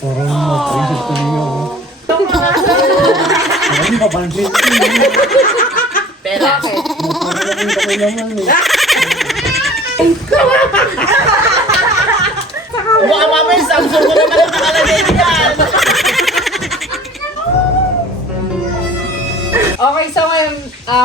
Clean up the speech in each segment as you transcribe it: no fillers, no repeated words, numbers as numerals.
Parang mapaisip ko ninyo. Hindi pa pansin. Pera. Bakit? Parang kami naman eh. Baka mamaya Samsung ko naman ang nakalagay dyan. Okay, so ngayon,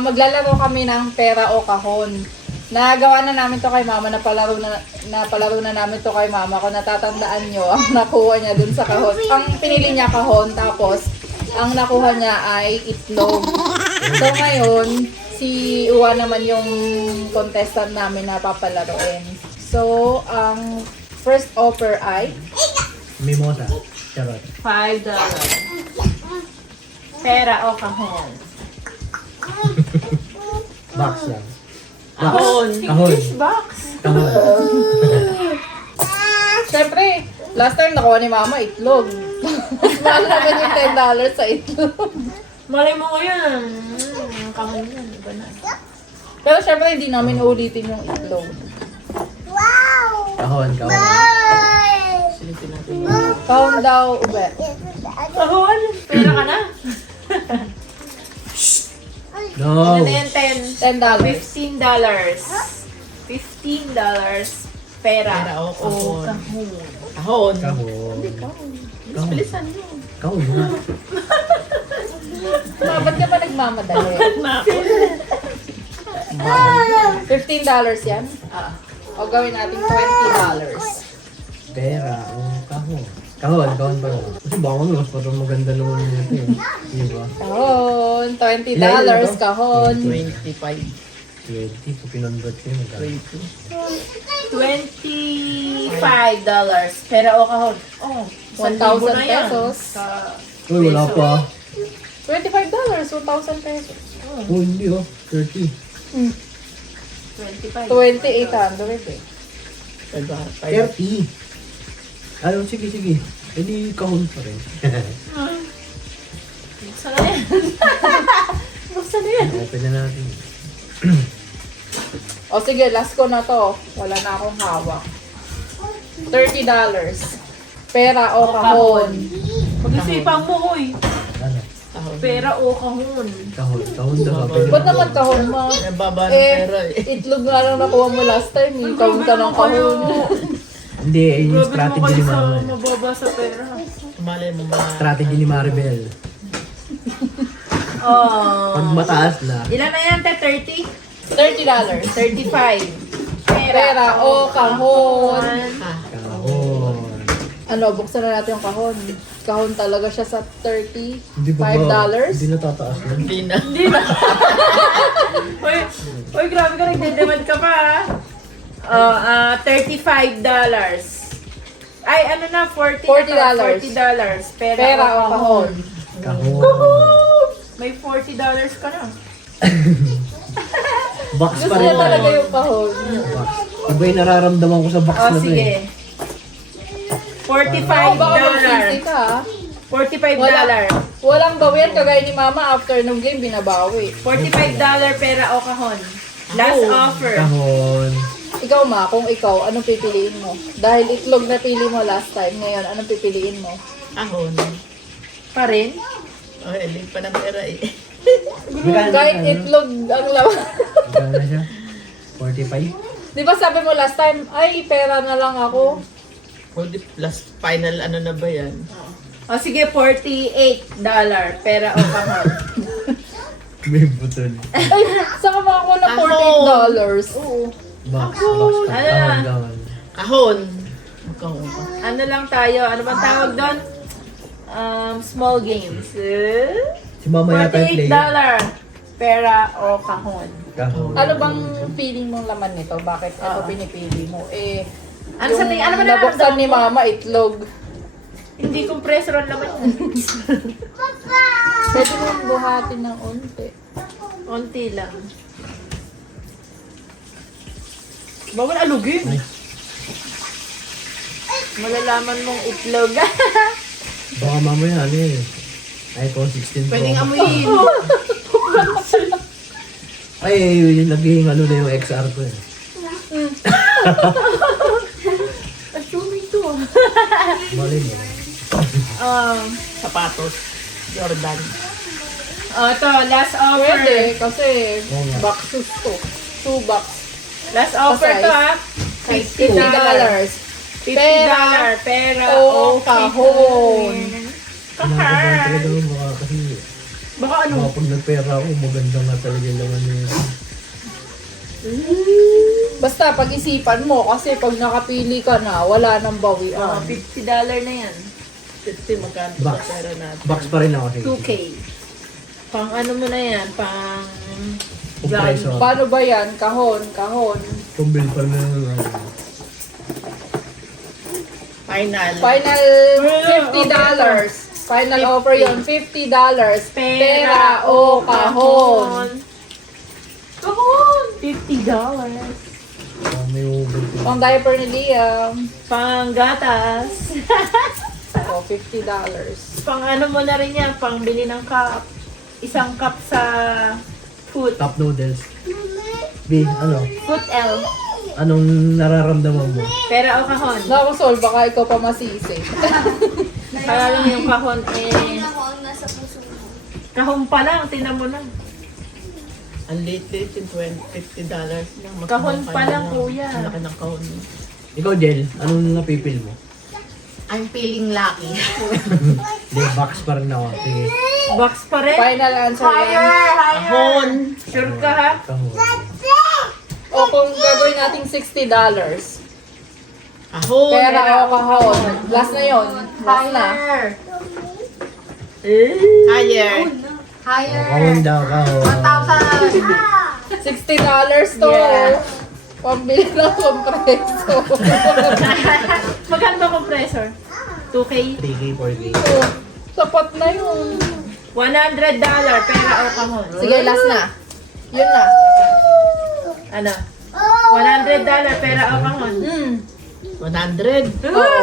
maglalaro kami ng pera o kahon. Nagawa na namin to kay mama, napalaro na namin to kay mama. Kung natatandaan nyo, ang nakuha niya dun sa kahon. Ang pinili niya kahon, tapos ang nakuha niya ay itlog. So ngayon, si Uwa naman yung contestant namin na papalaruin. So, ang first offer ay Mimosa. Charot. $5. Pera o kahon. Box lang. Kahon. Kahon. Box. Kahon. Siyempre, last time nakuha ni mama itlog. Mas mahal naman yung $10 sa itlog. Malay mo ngayon. Kahon yan. Iba na. Pero siyempre, hindi namin uulitin yung itlog. Kahon. Kahon. Silipin natin. Kahon daw, ube. Kahon. Pera ka na. No. Ano na yan? $10. $10. $15. Pera. Pera o kahon. Kahon. Kahon. Kahon. Bilisan mo. Kahon nga. Ba't ka ba nagmamadali? $15 yan? O gawin natin $20. Pera o kahon. Kahon. Kahon pa lang. Kasi baka mas parang maganda naman ito eh. Diba? Kahon, $20 Ilan ito? kahon. 25. 20. Kung pinondot ko yun. $25. Pera o kahon. Oh, 1,000 pesos. Uy, wala pa. $25, 1,000 pesos. Oh, hindi oh. 30. 25. 2,800 eh. 30. Ano, sige, sige. Hindi kahon pa rin. Buksan na yan. Buksan na yan. Open na natin. O sige, last ko na to. Wala na akong hawak. $30. Pera o kahon. Pag-isipan mo, oy. Ano? Pera o kahon. Kahon. Kahon daw. Ba't naman kahon mo? Nababa ng pera eh. Itlog nga lang nakuha mo last time. Eh. Kahon ka ng kahon. Hindi, yung strategy ni Mama. mababa sa pera. Malay mo mga... Strategy ni Maribel. Oh. Pag mataas na. Ilan na yan, te? 30? $30. 35. Pera o kahon. Kahon. Ano, buksan na natin yung kahon. Kahon talaga siya sa Hindi pa $35. ba? Hindi na tataas na. Hindi na. Hindi na. Uy, grabe ka, nagdedemand ka pa ha. $35. Ay, ano na, $40. $40. $40. Pera o kahon. Kahon. May $40 ka na. Box Gusto pa rin niya tayo. talaga yung kahon. Box. Iba yung nararamdaman ko sa box Oh, na to sige. eh. Oh, baka magsisi $45. ka ha. $45. Walang bawian kagaya ni Mama after nung game binabawi. $45 pera o kahon. Last offer. Kahon. Ikaw ma, kung ikaw, anong pipiliin mo? Dahil itlog na pili mo last time, ngayon, anong pipiliin mo? Kahon. Pa rin? Oh, eling pa ng pera eh. Kahit itlog ang laman. Magkano na siya? 45? Di ba sabi mo last time, ay pera na lang ako. Last final ano na ba yan? O sige, $48 pera o kahon. May butol. Ay, saan ka makakuha ng $48? Oo. Box. Box pa. Ano Kahon. na? Kahon. Kahon. Ano lang tayo? Ano bang tawag doon? Small games. Si Mama yata yung $48 player. pera o kahon. Kahon. Ano bang feeling mong laman nito? Bakit ito pinipili mo? Eh, Ano sa tingin? Ano ba nabuksan nararamdaman ni mo? Mama, itlog. Hindi compressor ang laman yan. Pwede mo buhatin ng unti. Konti lang. Bawal alugin. Ay. Malalaman mong itlog. Baka mamaya ano eh. iPhone 16 Pro. Pwedeng amuyin. Ay, yung naging ano na yung XR ko eh. Assuming to. Mali mo. Sapatos. Jordan. Ito, last offer. Pwede, kasi Oo nga. box shoes to. 2 box. Last offer Size. to ha. $50. $50. Pera o kahon. Kinakabahan talaga ako baka kasi Baka ano? baka pag nagpera ako, maganda nga talaga yung laman nito. Basta pag-isipan mo kasi pag nakapili ka na, wala nang bawian. $50 na yan. 50 magkano Box. sa pera natin? Box pa rin ako. Sige. 2K. Pang ano mo na yan? Pang... Compressor. Paano ba yan? Kahon, kahon. Pumbil pa rin na Final. Final $50. Final offer yun, $50. Pera o kahon. Kahon! $50. may ubod ko. Pang diaper ni Liam. Pang gatas. So, $50. Pang ano mo na rin yan, pang bili ng cup. Isang cup sa food. Cup noodles. B, ano? Food L. Anong nararamdaman mo? Pera o kahon. Naku, Sol, baka ikaw pa masisi. Kaya lang yung kahon Ako ang nasa puso mo. kahon pa lang, tinan mo lang. Ang late yung $50 lang. Kahon pa lang, kuya. Ang laki ng kahon. Ikaw, Jel, anong napipil mo? I'm feeling lucky. Hindi, box pa rin ako. Sige. Box pa rin. Final answer yan. Kahon! Sure ka ha? Kahon. O kung gagawin nating $60. Kahon! Pera o kahon. Last na yun. Last na. Higher! Higher. Kahon daw, kahon. 1,000. $60 to. Yeah. Pambili ng kompreso. Magkano ba compressor? 2K? 3K, 4K. Oh, sapat na yun. $100. Pera o kahon. Sige, last na. Yun na. Ano? $100. Pera o kahon. 100! Oo.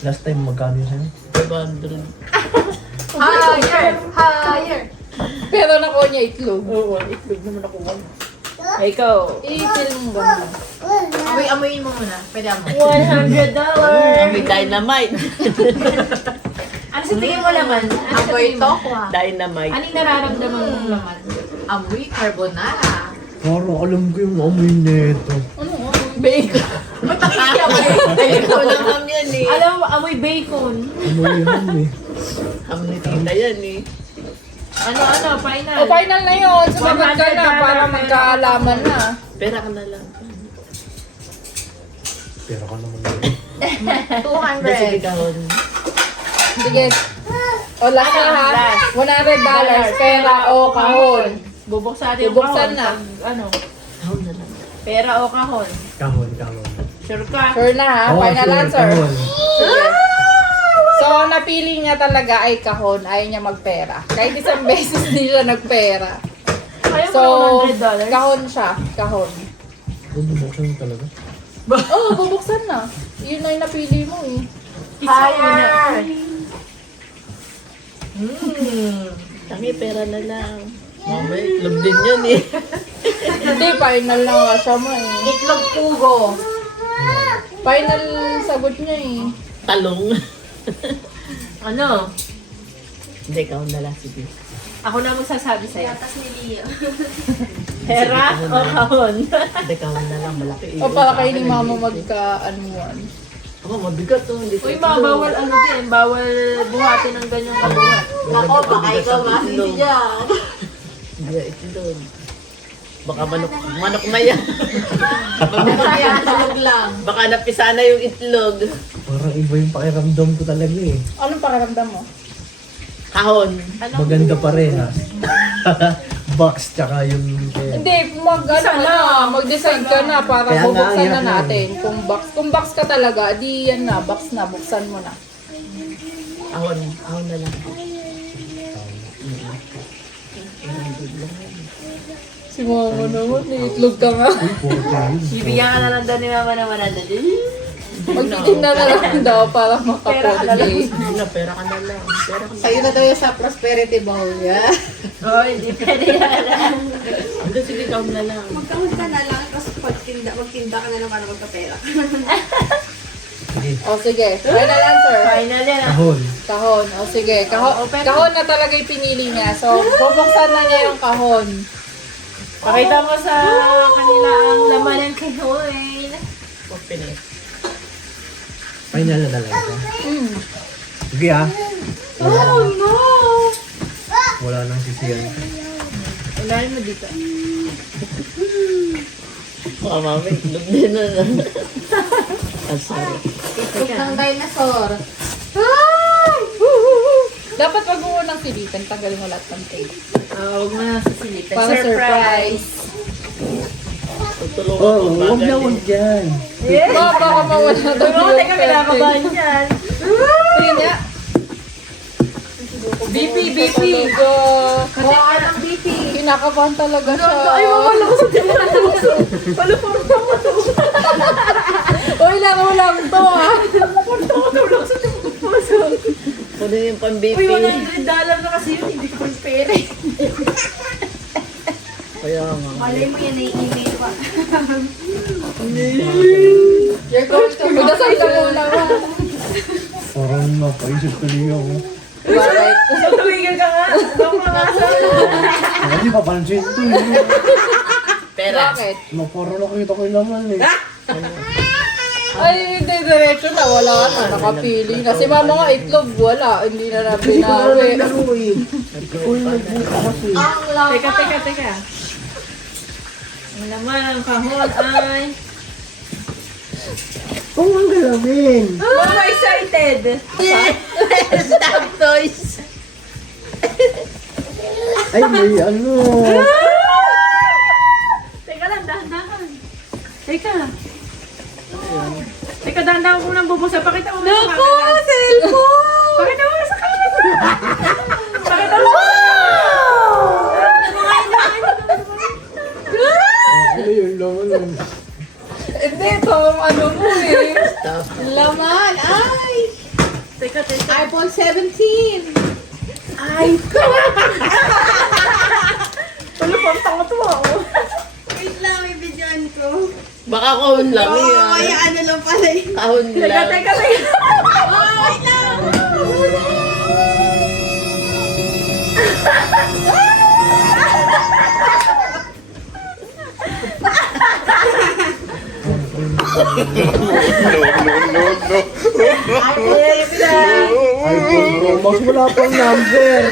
Last time, magkano yun sa'yo? 500. Higher. Higher. Pero nakuha niya itlog. Oo, itlog naman ako. Ikaw. I-feel mo ba? Amoy-amoyin mo muna. Pwede amoy. $100. May dynamite! Ano sa tingin mo laman? Ano sa Amoy tingin mo? tokwa. Dynamite. Anong nararamdaman mong laman? Amoy carbonara. Parang alam ko yung amoy nito. Ano? Bacon. Ikaw lang ham yan eh. Alam mo, amoy bacon. Amoy yun eh. Ham ni tita yan eh. Ano, final. O, final na yun. Sumagot ka na $100 para magkaalaman na. Pera ka na lang. Pero ka naman. Hindi, sige 200. kahon. Sige. O, last na ha. Last. $100. Pera o kahon. Bubuksan natin yung Bubuksan kahon. na. Pag, ano, Kahon na lang. pera o kahon. Kahon, kahon. Sure ka? Sure na ha. Oo, Final sure, answer. kahon. Sige. So, napili niya talaga ay kahon. Ayaw niya magpera. Kahit isang beses di siya nagpera. Ayaw So, mo ng $100? kahon siya. Kahon. Bubuksan mo talaga. Oo, bubuksan na. Yun na yung napili mo eh. Higher. Tangi, pera na lang. Mama, itlog din yun eh. Hindi, final na nga siya mo eh. Itlog pugo. Final sagot niya eh. Talong. Ano? Hindi, kahon na lang. Sige. Ako na magsasabi sa'yo. Gatas ni Leo. Pera o kahon? Hindi, kahon na lang. Malaki. O para kayo ni mama magka-anuan. Ako, mabigat to. Hindi Uy, mga bawal ano din. Bawal buhatin ng ganyang kabuhat. Ako, baka ikaw masisi dyan. Hindi, itlog. Baka manok na yan. Kaya tulog lang. Baka napisa na yung itlog. Parang iba yung pakiramdam ko talaga eh. Anong pakiramdam mo? Kahon. Maganda pa rin ha. Box tsaka yung pera. Hindi, mag-decide ka na para Kaya nga, bubuksan hirap na na natin. Kung box ka talaga, di yan na, box na, buksan mo na. Kahon. Kahon na lang. Si mama naman, itlog ka nga. Bibigyan ka na lang daw ni mama ng $100. Magtitinda na lang daw para makapogi. Hindi na, pera ka na lang. Pera ka na. Sa'yo na daw yung sa prosperity bowl, yeah? Oh, hindi pwede yan. Hindi, sige, kahon na lang. Magkahon ka na lang, tapos magtinda ka na lang para magkapera. Sige. O sige, final answer. Final yan. Kahon. Kahon. O sige, kahon na talaga yung pinili niya. So, bubuksan na niya yung kahon. Pakita mo sa kanila ang laman ng kahon. Open it. Final na talaga. Mm. Sige ah. Oh no! Wala nang sisiyan. Ilalim mo dito. Baka mami, itlog din na. I'm sorry. Itlog ng dinosaur. Dapat wag mo nang silitan. Tanggalin mo lahat ng tape. Huwag mo na sasilipin. Para surprise. Tutulungan ko bagay. dyan. Baka mawala daw Oo, teka, kinakabahan yan. Tingin niya. BP, BP. Kuha ng BP. Kinakabahan talaga siya. Ay, mawala ko sa tiyan. Palupurta mo to. Uy, laro lang to ah. Palupurta ko to lang sa tiyan. Kuno yung pang-BP. Uy, $100 na kasi yun. Hindi ko yung pera. Kaya nga. Malay mo yan, i-email pa. You're going to magdasal ka muna ba? Parang napaisip ko niyo ako. Bakit? Tumigil ka nga. Huwag mo nga sa Hindi papansin to eh. Pera. Bakit? Parang nakita ko yung laman eh. Ay, hindi, diretso na. Wala na. Nakapili na. Si mama nga itlog, wala. Hindi na na binawi. Ang lama. Teka. Ang laman ang kahon ay... Kung ang galawin. Mama excited! Stop toys. Ay, may ano. Teka lang, dahan-dahan. Teka, dahan-dahan ko nang bubusa. Pakita mo sa camera. Cellphone! Pakita mo sa camera. Pakita mo. Ano yung laman? Hindi, ito ang ano mo eh. Laman. Ay! Teka. iPhone 17. Ano pang tanga to ako? Wait lang, may videoan ko. Baka kahon lang Oo, yan. kaya ano lang pala eh. Kahon lang. Teka. Oh, wait lang. iPhone Pro Max, wala pang number.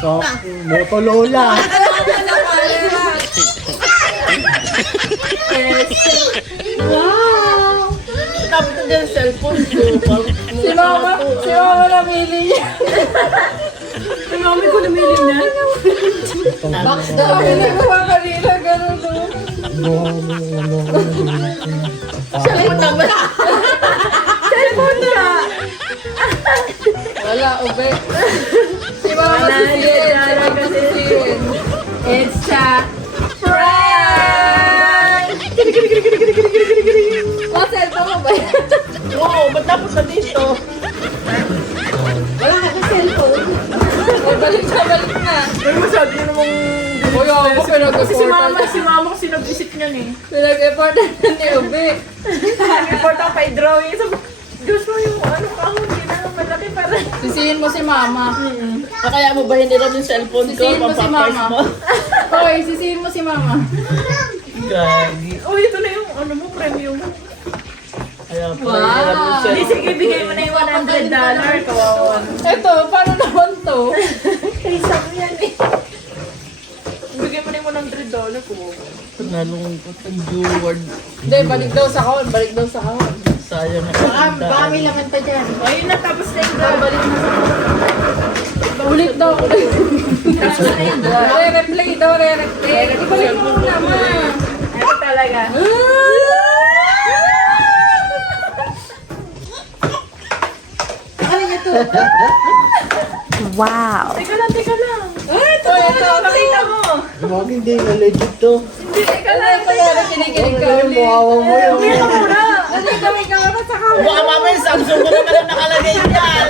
So, Motorola. Wow! Tapos na dyan cellphone ko. Si mama namili niya. Ang mami ko namili na. Box Sabi niya ko kanina, gano'n no. Cellphone naman. Cellphone na. Wala, ube. Si mama sisihin. It's a prank! Mga cellphone mo ba yan? Oo, ba't tapos na dito? Wala ka sa cellphone. Balik na. Pero masabi niyo namang... Uy, ako pinag-reportan. Si mama kasi nag-isip niyan eh. Pinag-reportan na ni ube. Report ako kay drawing. Sabi, gusto mo yung ano kahon, kailangan malaki para... Sisihin mo si mama. Kaya mo ba hindi lang yung cellphone ko? Sisihin mo si Pampapers mama. mo? Hoy, sisihin mo si mama. Gagi. Oh, ito na yung ano mo, premium. Kaya pa Wow. hirap yung Hindi, cellphone. sige, bigay mo na yung $100. Kawawa. Eto, paano naman to? Kaysa mo yan eh. Bigay mo na yung $100. Kawawa. Nalungkot ang Jeward. Hindi, balik daw sa kahon. Sayang na Baka may laman pa dyan. O, yun na, tapos na yung babalik na sa Ulit daw. Tapos na yung Re-replay daw, re-replay. Ibalik mo naman. Ito talaga. Ano niya to? Teka lang. Ito. Pakita mo. Bakit hindi na legit to? Hindi, teka lang. Kaya kinikilig ka ulit. Muhawa mo yun. Pakita mo na. Ano yung gawin ka ka sa kahon? Baka mamaya Samsung ko naman ang nakalagay dyan.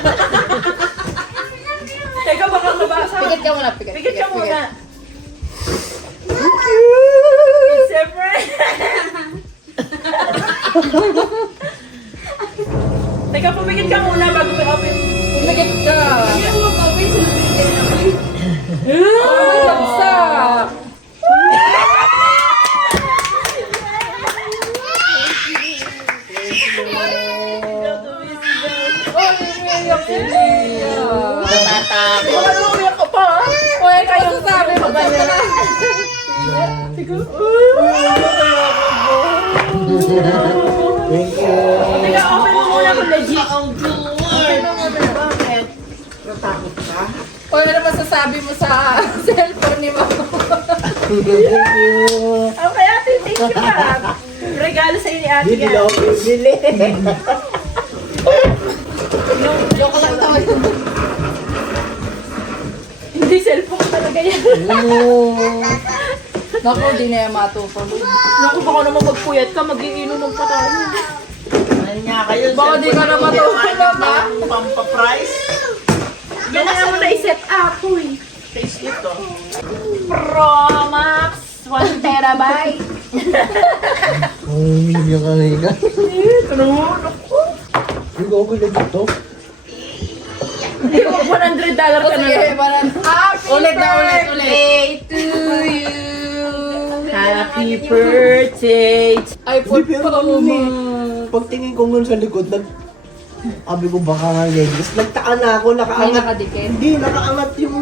Teka, baka mabasa. Pikit ka muna, pikit. Pikit ka muna. pikit. It's Siyempre. Teka, pumigit ka muna bago may open. Pumigit ka. Yung mag-open, sulpitin naman. Ay, bagsak. Ay, umiiyak si Gia. Natatakot. Baka umiyak ka pa, ha? Uy, kayo sabi mo ba na? Thank you. Teka, open mo muna kung legit. Bakit? Natakot ka? Uy, ano masasabi mo sa cellphone ni Mama? Thank you. Okay, ate, thank you pa. Regalo sa'yo ni ate Hindi yan. na ako bibili. Joke lang ito. Hindi cellphone talaga yan. Naku, di na yan matutulog. Naku, baka naman magpuyat ka, mag-iinom ng patawa. Ano nga kayo? Baka di ka na matulog, ha? Pampaprice? Kailangan mo na i-set up, uy. Facelift to. Pro Max 1 terabyte. Ang umiiyak ka na ika. Ano? Hindi ko legit to. Hindi, $100 ka O na sige, lang. maran. Ulit na ulit, ulit. Birthday to you. Happy birthday. Ay, Hindi, pero po, ano eh. Pagtingin ko ngun sa likod, sabi ko baka nga legit. Nagtaka na ako, May nakaangat. nakadikit. Hindi, nakaangat yung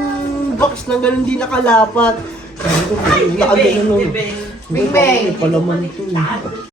box na gano'n, hindi nakalapat. Sabi ko, nakaganon nun. Bing. Hindi pa ako, may palaman to.